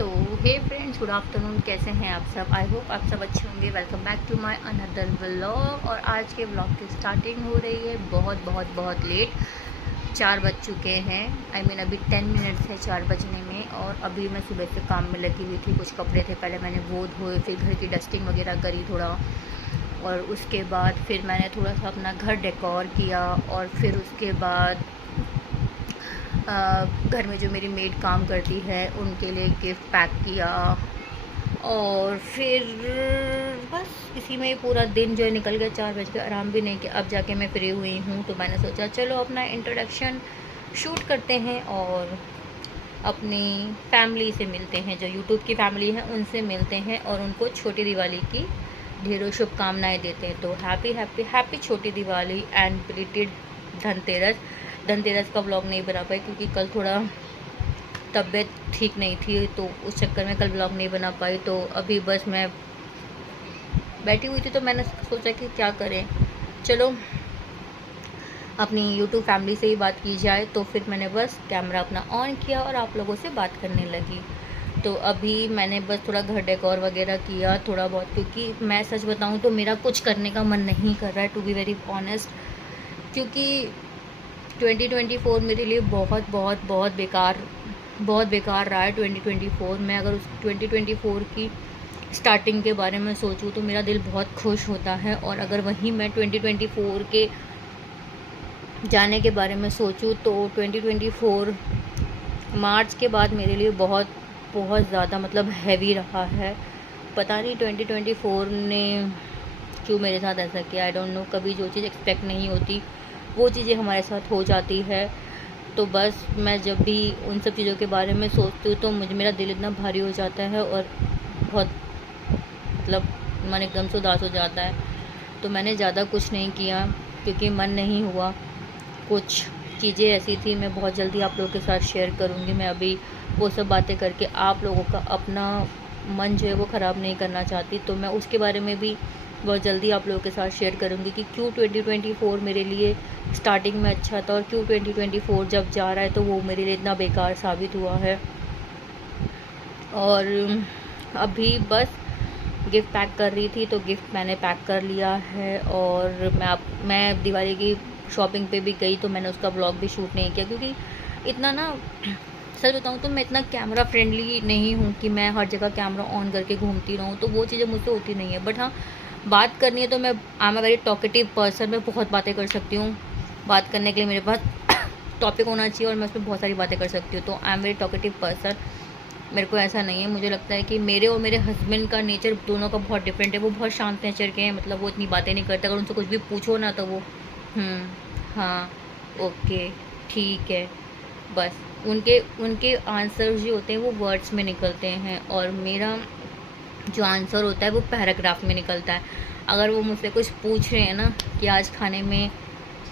तो हे friends, good afternoon. कैसे हैं आप सब? आई होप आप सब अच्छे होंगे। Welcome back to my another vlog. और आज के व्लॉग की स्टार्टिंग हो रही है बहुत बहुत बहुत लेट। 4 बज चुके हैं। अभी 10 मिनट्स है 4 बजने में। और अभी मैं सुबह से काम में लगी हुई थी। कुछ कपड़े थे, पहले मैंने वो धोए, फिर घर की डस्टिंग वगैरह करी थोड़ा, और उसके बाद फिर मैंने थोड़ा सा अपना घर डेकोर किया। और फिर उसके बाद घर में जो मेरी मेड काम करती है उनके लिए गिफ्ट पैक किया। और फिर बस इसी में ही पूरा दिन जो है निकल गया। 4 बज के आराम भी नहीं किया। अब जाके मैं फ्री हुई हूँ, तो मैंने सोचा चलो अपना इंट्रोडक्शन शूट करते हैं और अपनी फैमिली से मिलते हैं, जो यूट्यूब की फैमिली है उनसे मिलते हैं और उनको छोटी दिवाली की ढेरों शुभकामनाएं देते हैं। तो हैप्पी हैप्पी हैप्पी छोटी दिवाली एंड बिलेटेड धनतेरस। धनतेरस का व्लॉग नहीं बना पाई क्योंकि कल थोड़ा तबीयत ठीक नहीं थी, तो उस चक्कर में कल व्लॉग नहीं बना पाई। तो अभी बस मैं बैठी हुई थी, तो मैंने सोचा कि क्या करें, चलो अपनी यूट्यूब फैमिली से ही बात की जाए। तो फिर मैंने बस कैमरा अपना ऑन किया और आप लोगों से बात करने लगी। तो अभी मैंने बस थोड़ा घर डेकोर वगैरह किया थोड़ा बहुत, क्योंकि मैं सच बताऊं तो मेरा कुछ करने का मन नहीं कर रहा है, टू बी वेरी ऑनेस्ट। क्योंकि 2024 मेरे लिए बहुत बहुत बहुत बेकार रहा है। 2024 में अगर उस 2024 की स्टार्टिंग के बारे में सोचूं तो मेरा दिल बहुत खुश होता है, और अगर वहीं मैं 2024 के जाने के बारे में सोचूं तो 2024 मार्च के बाद मेरे लिए बहुत बहुत ज़्यादा हैवी रहा है। पता नहीं 2024 ने क्यों मेरे साथ ऐसा किया, आई डोंट नो। कभी जो चीज़ एक्सपेक्ट नहीं होती वो चीज़ें हमारे साथ हो जाती है। तो बस मैं जब भी उन सब चीज़ों के बारे में सोचती हूँ तो मेरा दिल इतना भारी हो जाता है और बहुत मन एकदम से उदास हो जाता है। तो मैंने ज़्यादा कुछ नहीं किया क्योंकि मन नहीं हुआ। कुछ चीज़ें ऐसी थी, मैं बहुत जल्दी आप लोगों के साथ शेयर करूँगी। मैं अभी वो सब बातें करके आप लोगों का अपना मन जो है वो ख़राब नहीं करना चाहती, तो मैं उसके बारे में भी बहुत जल्दी आप लोगों के साथ शेयर करूँगी कि क्यों 2024 मेरे लिए स्टार्टिंग में अच्छा था और क्यों 2024 जब जा रहा है तो वो मेरे लिए इतना बेकार साबित हुआ है। और अभी बस गिफ्ट पैक कर रही थी, तो गिफ्ट मैंने पैक कर लिया है। और मैं दिवाली की शॉपिंग पे भी गई, तो मैंने उसका व्लॉग भी शूट नहीं किया क्योंकि इतना ना, सच बताऊँ तो मैं इतना कैमरा फ्रेंडली नहीं हूँ कि मैं हर जगह कैमरा ऑन करके घूमती रहूँ, तो वो चीज़ें मुझसे होती नहीं है। बट हाँ, बात करनी है तो मैं I am a very talkative person. मैं बहुत बातें कर सकती हूँ। बात करने के लिए मेरे पास टॉपिक होना चाहिए और मैं उसमें बहुत सारी बातें कर सकती हूँ। तो आई एम वेरी टॉकेटिव पर्सन। मेरे को ऐसा नहीं है। मुझे लगता है कि मेरे और मेरे हस्बैंड का नेचर दोनों का बहुत डिफरेंट है। वो बहुत शांत नेचर के हैं, वो इतनी बातें नहीं करते। अगर उनसे कुछ भी पूछो ना तो वो हाँ, ओके, ठीक है, बस उनके उनके आंसर्स जो होते हैं वो वर्ड्स में निकलते हैं, और मेरा जो आंसर होता है वो पैराग्राफ में निकलता है। अगर वो मुझसे कुछ पूछ रहे हैं ना कि आज खाने में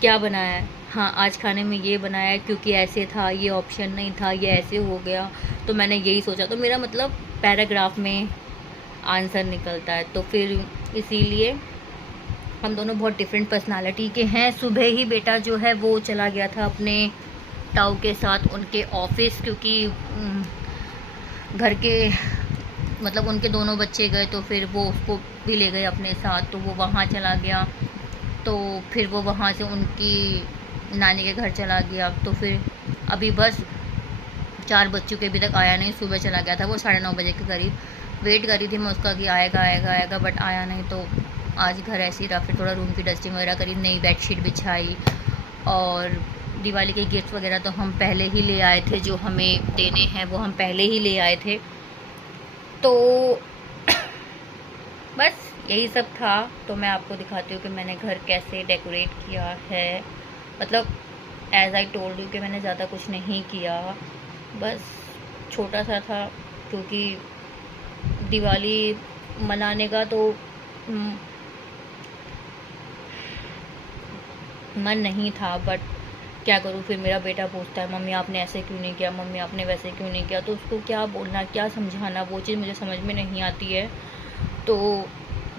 क्या बनाया है, हाँ आज खाने में ये बनाया है क्योंकि ऐसे था, ये ऑप्शन नहीं था, ये ऐसे हो गया, तो मैंने यही सोचा, तो मेरा पैराग्राफ में आंसर निकलता है। तो फिर इसीलिए हम दोनों बहुत डिफरेंट पर्सनालिटी के हैं। सुबह ही बेटा जो है वो चला गया था अपने ताऊ के साथ उनके ऑफिस, क्योंकि घर के उनके दोनों बच्चे गए, तो फिर वो उसको भी ले गए अपने साथ, तो वो वहाँ चला गया। तो फिर वो वहाँ से उनकी नानी के घर चला गया। तो फिर अभी बस 4 बज चुके, अभी तक आया नहीं। सुबह चला गया था वो 9:30 बजे के करीब। वेट करी थी मैं उसका कि आएगा आएगा आएगा, बट आया नहीं। तो आज घर ऐसे ही रहा। फिर थोड़ा रूम की डस्टिंग वगैरह करी, नई बेडशीट बिछाई, और दिवाली के गिफ्ट वगैरह तो हम पहले ही ले आए थे, जो हमें देने हैं वो हम पहले ही ले आए थे। तो बस यही सब था। तो मैं आपको दिखाती हूँ कि मैंने घर कैसे डेकोरेट किया है। एज आई टोल्ड यू कि मैंने ज़्यादा कुछ नहीं किया, बस छोटा सा था, क्योंकि दिवाली मनाने का तो मन नहीं था। बट क्या करूँ, फिर मेरा बेटा पूछता है मम्मी आपने ऐसे क्यों नहीं किया, मम्मी आपने वैसे क्यों नहीं किया, तो उसको क्या बोलना क्या समझाना, वो चीज़ मुझे समझ में नहीं आती है। तो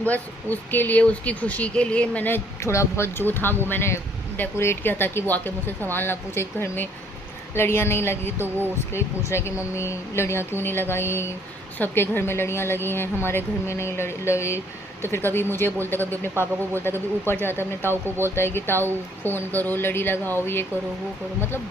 बस उसके लिए, उसकी खुशी के लिए मैंने थोड़ा बहुत जो था वो मैंने डेकोरेट किया, ताकि वो आके मुझसे सवाल ना पूछे घर में लड़ियाँ नहीं लगी तो वो उसके लिए पूछ रहा है कि मम्मी लड़ियाँ क्यों नहीं लगाई, सबके घर में लड़ियाँ लगी हैं, हमारे घर में नहीं लड़ी। तो फिर कभी मुझे बोलता है, कभी अपने पापा को बोलता है, कभी ऊपर जाता है अपने ताऊ को बोलता है कि ताऊ फ़ोन करो, लड़ी लगाओ, ये करो वो करो। मतलब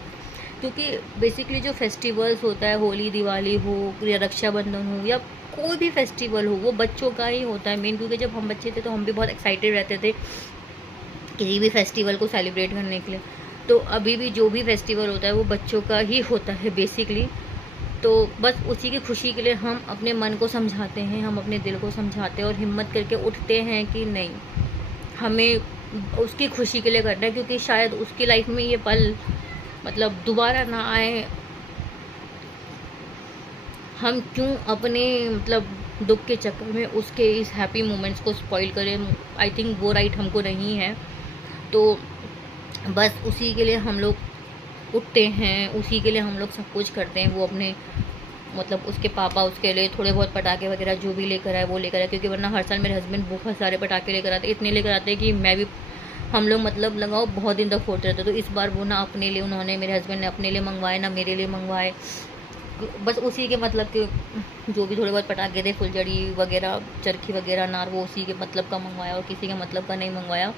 क्योंकि बेसिकली जो फेस्टिवल्स होता है, होली दिवाली हो या रक्षाबंधन हो या कोई भी फेस्टिवल हो, वो बच्चों का ही होता है मेन। क्योंकि जब हम बच्चे थे तो हम भी बहुत एक्साइटेड रहते थे किसी भी फेस्टिवल को सेलिब्रेट करने के लिए। तो अभी भी जो भी फेस्टिवल होता है वो बच्चों का ही होता है बेसिकली। तो बस उसी की खुशी के लिए हम अपने मन को समझाते हैं, हम अपने दिल को समझाते हैं और हिम्मत करके उठते हैं कि नहीं, हमें उसकी खुशी के लिए करना है। क्योंकि शायद उसकी लाइफ में ये पल मतलब दोबारा ना आए। हम क्यों अपने मतलब दुख के चक्कर में उसके इस हैप्पी मोमेंट्स को स्पॉइल करें। आई थिंक वो राइट हमको नहीं है। तो बस उसी के लिए हम लोग उठते हैं, उसी के लिए हम लोग सब कुछ करते हैं। वो अपने मतलब उसके पापा उसके लिए थोड़े बहुत पटाखे वगैरह जो भी लेकर आए वो लेकर आए, क्योंकि वरना हर साल मेरे हस्बैंड बहुत सारे पटाखे लेकर आते, इतने लेकर आते हैं कि मैं भी, हम लोग मतलब लगाओ बहुत दिन तक फोड़ते रहते। तो इस बार वो ना अपने लिए उन्होंने, मेरे हस्बैंड ने अपने लिए मंगवाए ना मेरे लिए मंगवाए। बस उसी के मतलब के जो भी थोड़े बहुत पटाखे थे, फुलझड़ी वगैरह, चरखी वगैरह, नार, वो उसी के मतलब का मंगवाया और किसी के मतलब का नहीं मंगवाया।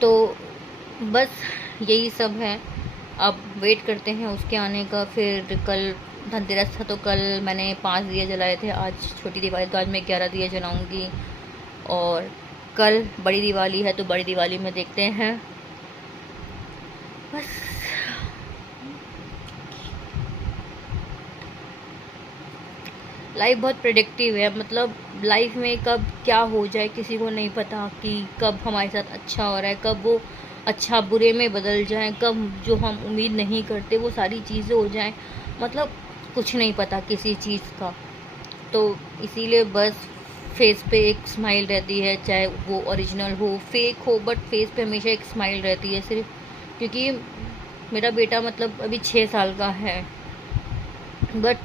तो बस यही सब है। अब वेट करते हैं उसके आने का। फिर कल धनतेरस था तो कल मैंने 5 दिए जलाए थे। आज छोटी दिवाली तो आज मैं 11 दिए जलाऊंगी। और कल बड़ी दिवाली है तो बड़ी दिवाली में देखते हैं। बस लाइफ बहुत प्रेडिक्टिव है। मतलब लाइफ में कब क्या हो जाए किसी को नहीं पता, कि कब हमारे साथ अच्छा हो रहा है, कब वो अच्छा बुरे में बदल जाए, कब जो हम उम्मीद नहीं करते वो सारी चीज़ें हो जाएं। मतलब कुछ नहीं पता किसी चीज़ का। तो इसीलिए बस फेस पे एक स्माइल रहती है, चाहे वो ओरिजिनल हो फेक हो, बट फेस पे हमेशा एक स्माइल रहती है सिर्फ। क्योंकि मेरा बेटा मतलब अभी 6 साल का है, बट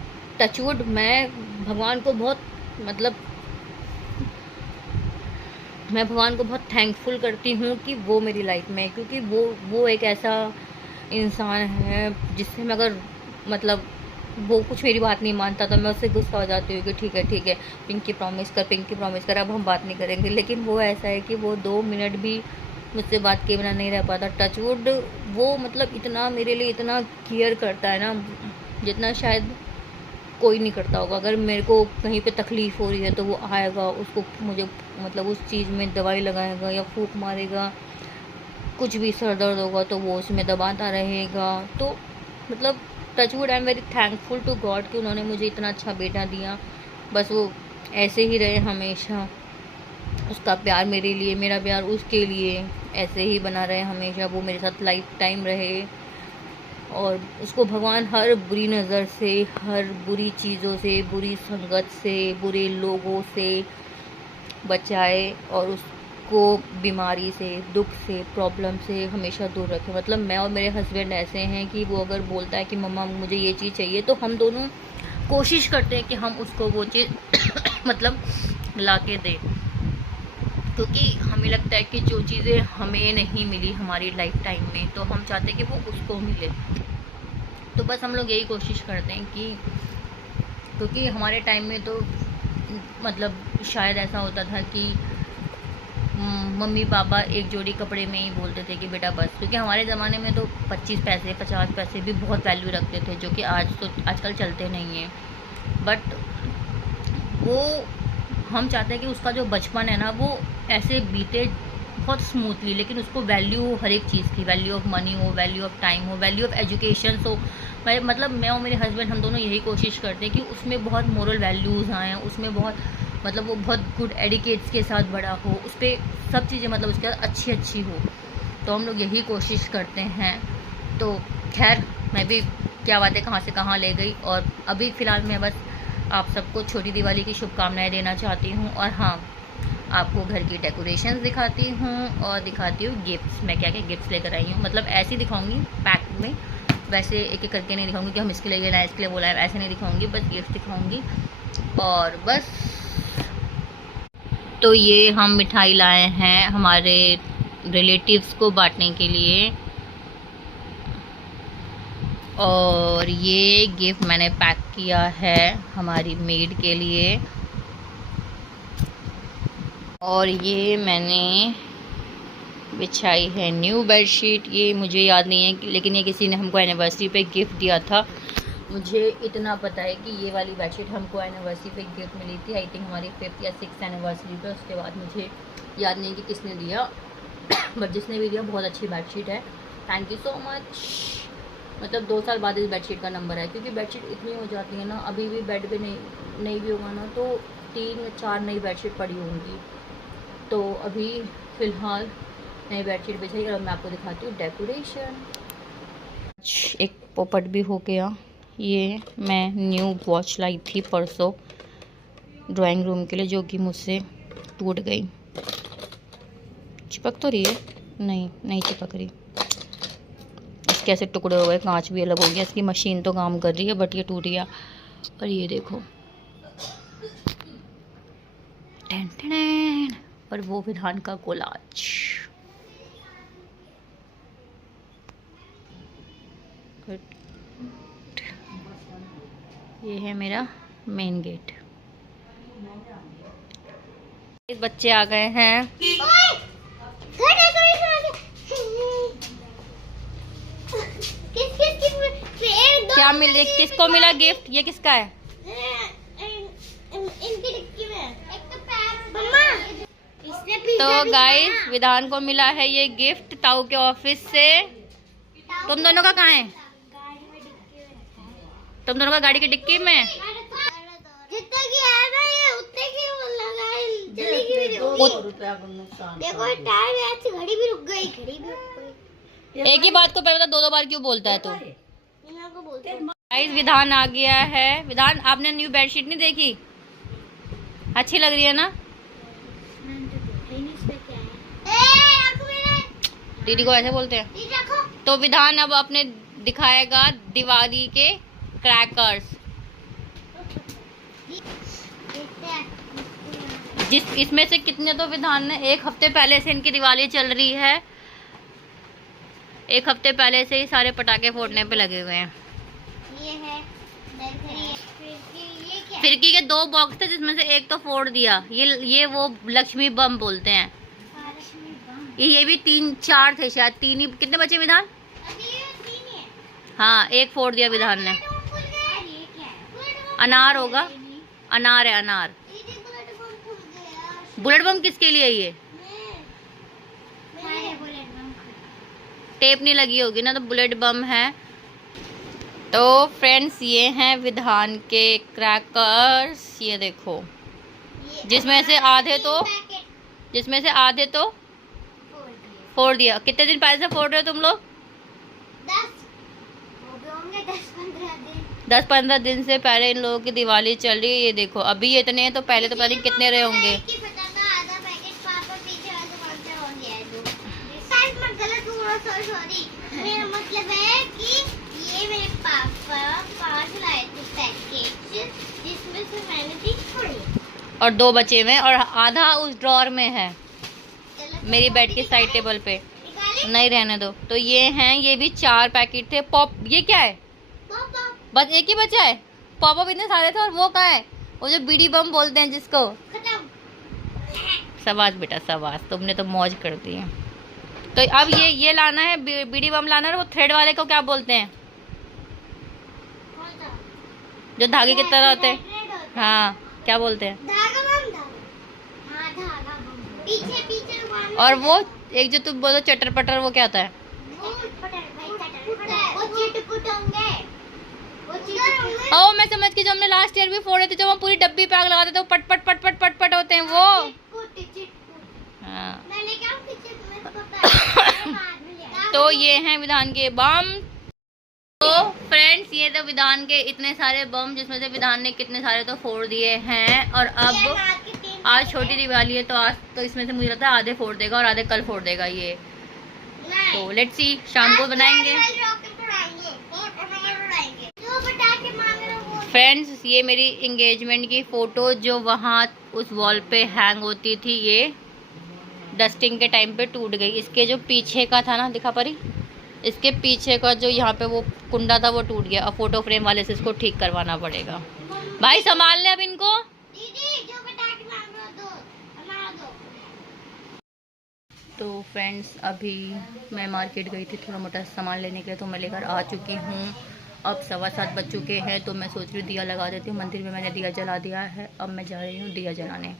टचवुड मैं भगवान को बहुत मतलब मैं भगवान को बहुत थैंकफुल करती हूँ कि वो मेरी लाइफ में है। क्योंकि वो एक ऐसा इंसान है जिससे मैं अगर मतलब वो कुछ मेरी बात नहीं मानता तो मैं उससे गुस्सा हो जाती हूँ कि ठीक है पिंकी प्रॉमिस कर, अब हम बात नहीं करेंगे। लेकिन वो ऐसा है कि वो 2 मिनट भी मुझसे बात किए बिना नहीं रह पाता। टचवुड वो मतलब इतना मेरे लिए इतना केयर करता है ना, जितना शायद कोई नहीं करता होगा। अगर मेरे को कहीं पे तकलीफ़ हो रही है तो वो आएगा, उसको मुझे मतलब उस चीज़ में दवाई लगाएगा या फूंक मारेगा। कुछ भी सर दर्द होगा तो वो उसमें दबाता रहेगा। तो मतलब touchwood I am very thankful to God कि उन्होंने मुझे इतना अच्छा बेटा दिया। बस वो ऐसे ही रहे हमेशा, उसका प्यार मेरे लिए, मेरा प्यार उसके लिए ऐसे ही बना रहे हमेशा। वो मेरे साथ लाइफ टाइम रहे और उसको भगवान हर बुरी नज़र से, हर बुरी चीज़ों से, बुरी संगत से, बुरे लोगों से बचाए और उसको बीमारी से, दुख से, प्रॉब्लम से हमेशा दूर रखे। मतलब मैं और मेरे हस्बैंड ऐसे हैं कि वो अगर बोलता है कि मम्मा मुझे ये चीज़ चाहिए तो हम दोनों कोशिश करते हैं कि हम उसको वो चीज़ मतलब ला के दें। क्योंकि हमें लगता है कि जो चीज़ें हमें नहीं मिली हमारी लाइफ टाइम में तो हम चाहते हैं कि वो उसको मिले। तो बस हम लोग यही कोशिश करते हैं कि, क्योंकि हमारे टाइम में तो मतलब शायद ऐसा होता था कि मम्मी पापा एक जोड़ी कपड़े में ही बोलते थे कि बेटा बस। क्योंकि हमारे ज़माने में तो 25 पैसे 50 पैसे भी बहुत वैल्यू रखते थे, जो कि आजकल चलते नहीं हैं। बट वो हम चाहते हैं कि उसका जो बचपन है ना वो ऐसे बीते बहुत स्मूथली, लेकिन उसको वैल्यू हो हर एक चीज़ की, वैल्यू ऑफ मनी हो, वैल्यू ऑफ टाइम हो, वैल्यू ऑफ एजुकेशन हो। मैं और मेरे हस्बैंड हम दोनों यही कोशिश करते हैं कि उसमें बहुत मोरल वैल्यूज़ आएँ, उसमें बहुत मतलब वो बहुत गुड एडिकेट्स के साथ बड़ा हो, उस पर सब चीज़ें मतलब उसके साथ अच्छी हो। तो हम लोग यही कोशिश करते हैं। तो खैर मैं भी क्या बातें कहाँ से कहाँ ले गई। और अभी फ़िलहाल मैं बस आप सबको छोटी दिवाली की शुभकामनाएं देना चाहती हूँ। और हाँ, आपको घर की डेकोरेशंस दिखाती हूँ और दिखाती हूँ गिफ्ट्स। मैं क्या क्या गिफ्ट्स लेकर आई हूँ, मतलब ऐसे ही दिखाऊंगी पैक में, वैसे एक एक करके नहीं दिखाऊंगी कि हम इसके लिए लेना है इसके लिए बोला है, ऐसे नहीं दिखाऊंगी, बस गिफ्ट दिखाऊंगी। और बस तो ये हम मिठाई लाए हैं हमारे रिलेटिव्स को बांटने के लिए। और ये गिफ्ट मैंने पैक किया है हमारी मेड के लिए। और ये मैंने बिछाई है न्यू बेडशीट। ये मुझे याद नहीं है लेकिन ये किसी ने हमको एनिवर्सरी पे गिफ्ट दिया था। मुझे इतना पता है कि ये वाली बेडशीट हमको एनिवर्सरी पे गिफ्ट मिली थी, आई थिंक हमारी 5th या 6th एनिवर्सरी पे। उसके बाद मुझे याद नहीं कि किसने दिया बट जिसने भी दिया बहुत अच्छी बेडशीट है, थैंक यू सो मच। मतलब 2 साल बाद इस बेडशीट का नंबर है, क्योंकि बेडशीट इतनी हो जाती है ना, अभी भी बेड पे नहीं भी होगा ना तो 3 या 4 नई बेडशीट पड़ी होंगी। तो अभी फ़िलहाल नई बेडशीट बिछाई और मैं आपको दिखाती हूँ डेकोरेशन। एक पोपट भी हो गया। ये मैं न्यू वॉच लाई थी परसों ड्राइंग रूम के लिए, जो कि मुझसे टूट गई। चिपक तो रही है? नहीं चिपक रही। इसके ऐसे टुकड़े हो गए, कांच भी अलग हो गया। इसकी मशीन तो काम कर रही है बट ये टूट गया। और ये देखो टन टन, और वो विधान का कोलाज। ये है मेरा मेन गेट। बच्चे आ गए हैं। क्या मिले? किसको मिला गिफ्ट? ये किसका है? तो गाइस विधान को मिला है ये गिफ्ट ताऊ के ऑफिस से। तुम दोनों का कहाँ है? तुम दोनों का गाड़ी की डिक्की में। देखो टायर ऐसी घड़ी भी रुक गई, घड़ी भी रुक गई। एक ही बात को पहले 2-2 बार क्यों बोलता है तू? गाइस विधान आ गया है। विधान आपने न्यू बेडशीट नहीं देखी? अच्छी लग रही है ना? दीदी को ऐसे बोलते हैं। तो विधान अब अपने दिखाएगा दिवाली के क्रैकर्स। इसमें से कितने तो विधान ने 1 हफ्ते पहले से, इनकी दिवाली चल रही है, 1 हफ्ते पहले से ही सारे पटाखे फोड़ने पे लगे हुए हैं। ये है फिरकी के 2 बॉक्स थे जिसमें से 1 तो फोड़ दिया। ये वो लक्ष्मी बम बोलते हैं। ये भी 3-4 थे शायद, 3 ही। कितने बचे विधान? हाँ 1 फोड़ दिया विधान ने। अनार होगा, अनार है अनार। बुलेट बम किसके लिए? ये टेप नहीं लगी होगी ना, तो बुलेट बम है। तो फ्रेंड्स ये हैं विधान के क्रैकर्स। ये देखो, जिसमें से आधे तो फोड़ दिया। कितने दिन पहले से फोड़ रहे हो तुम लोग? 10-15 दिन से पहले इन लोगों की दिवाली चल रही है। ये देखो अभी ये इतने हैं, तो पहले तो पता नहीं कितने रहे होंगे। मेरा मतलब है कि ये मेरे पापा 5 लाए थे पैकेट, जिसमें से मैंने 3 छोड़े और 2 बचे हुए और आधा उस ड्रॉर में है मेरी बेड के साइड टेबल पे। नहीं रहने दो। तो ये हैं, ये भी 4 पैकेट थे। पॉप, ये क्या है? बस 1 ही बचा है। पॉप इतने सारे थे। और वो कहाँ है? वो जो बीड़ी बम बोलते हैं जिसको। शाबाश बेटा शाबाश, तुमने तो मौज कर दी है। तो अब ये लाना है, बीड़ी बम लाना है। वो थ्रेड वाले को क्या बोलते हैं? जो धागे की तरह होते हैं। हाँ क्या बोलते हैं? और वो एक जो तुम बोलो चटर पटर, वो क्या होता है? ओ मैं समझ के, जो हमने लास्ट ईयर भी फोड़े थे, जो हम पूरी डब्बी पे आग लगाते थे, वो पट पट पट पट पट पट होते हैं वो। हाँ। तो ये हैं विधान के बम। तो फ्रेंड्स ये तो विधान के इतने सारे बम, जिसमें से विधान ने कितने सारे तो फोड़ दिए हैं। और अब आज छोटी दिवाली है, तो आज तो इसमें से मुझे लगता है आधे फोड़ देगा और आधे कल फोड़ देगा ये। तो लेट्स सी, शाम को बनाएंगे। फ्रेंड्स ये मेरी इंगेजमेंट की फ़ोटो जो वहाँ उस वॉल पे हैंग होती थी, ये डस्टिंग के टाइम पे टूट गई। इसके जो पीछे का था ना, दिखा परी, इसके पीछे का जो यहाँ पे वो कुंडा था वो टूट गया, अब फोटो फ्रेम वाले से इसको ठीक करवाना पड़ेगा। भाई संभाल ले अब इनको। दीदी जो पटाखे मांग रहे हो दो, हमारा दो। तो फ्रेंड्स अभी मैं मार्केट गई थी थोड़ा मोटा सामान लेने के लिए, तो मैं लेकर आ चुकी हूँ। अब 7:15 बज चुके हैं, तो मैं सोच रही हूँ दिया लगा देती हूँ। मंदिर में मैंने दिया जला दिया है, अब मैं जा रही हूँ दिया जलाने।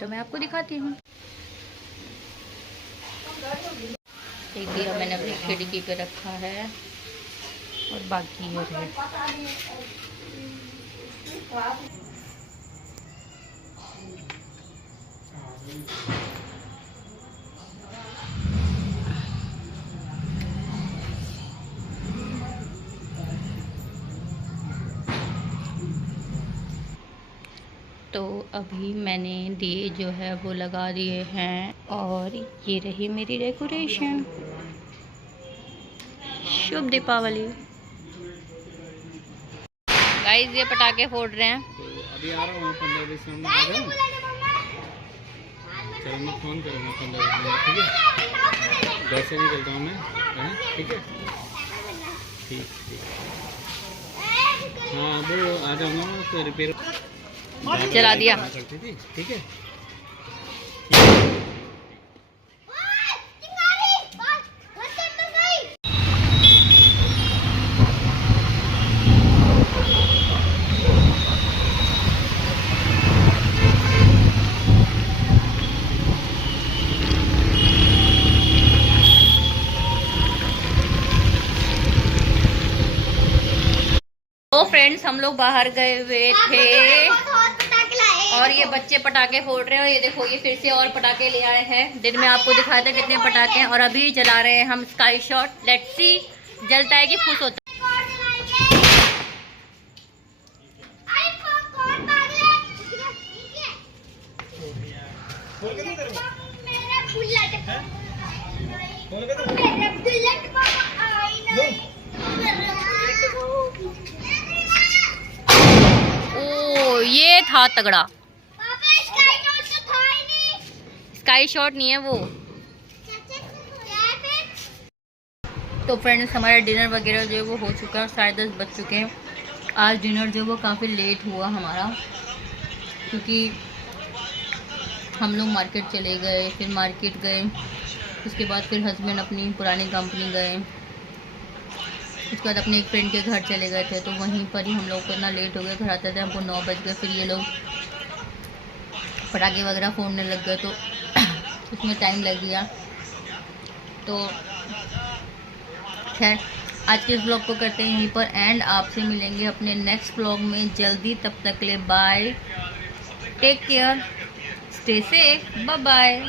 तो मैं आपको दिखाती हूँ। एक दिया मैंने अपनी खिड़की पे रखा है और बाकी ये है। तो अभी मैंने दिए जो है वो लगा दिए हैं और ये रही मेरी डेकोरेशन। शुभ दीपावली। गाइस ये पटाखे फोड़ रहे हैं। तो अभी आ रहा हूँ 15-20 मिनट में आ रहा हूँ। चलो मैं फ़ोन करूँगा 15-20 मिनट, ठीक है? घर से निकलता हूँ मैं, ठीक है? ठीक ठीक। हाँ वो आ जाऊँगा मैं, तो रिपेयर चला दिया। करती थी, ठीक है? तो फ्रेंड्स हम लोग बाहर गए हुए थे और ये बच्चे पटाखे फोड़ रहे हैं। और ये देखो ये फिर से और पटाखे ले आए हैं। दिन में आपको दिखाया था कितने पटाखे हैं, और अभी जला रहे हैं हम स्काई शॉट। लेट्स सी जलता है कि फुस होता है। ओ ये था तगड़ा। स्काई शॉट नहीं है वो। तो फ्रेंड्स हमारा डिनर वगैरह जो है वो हो चुका है, 10:30 बज चुके हैं। आज डिनर जो है वो काफ़ी लेट हुआ हमारा, क्योंकि हम लोग मार्केट चले गए, फिर मार्केट गए, उसके बाद फिर हस्बैंड अपनी पुरानी कंपनी गए, उसके बाद अपने एक फ्रेंड के घर चले गए थे। तो वहीं पर ही हम लोग को इतना लेट हो गया, घर आते थे हमको 9 बज गए। फिर ये लोग पटाखे वगैरह फोड़ने लग गए, तो उसमें टाइम लग गया। तो खैर आज के इस ब्लॉग को करते हैं यहीं पर एंड। आपसे मिलेंगे अपने नेक्स्ट ब्लॉग में जल्दी। तब तक के लिए bye, take care, stay safe, bye bye.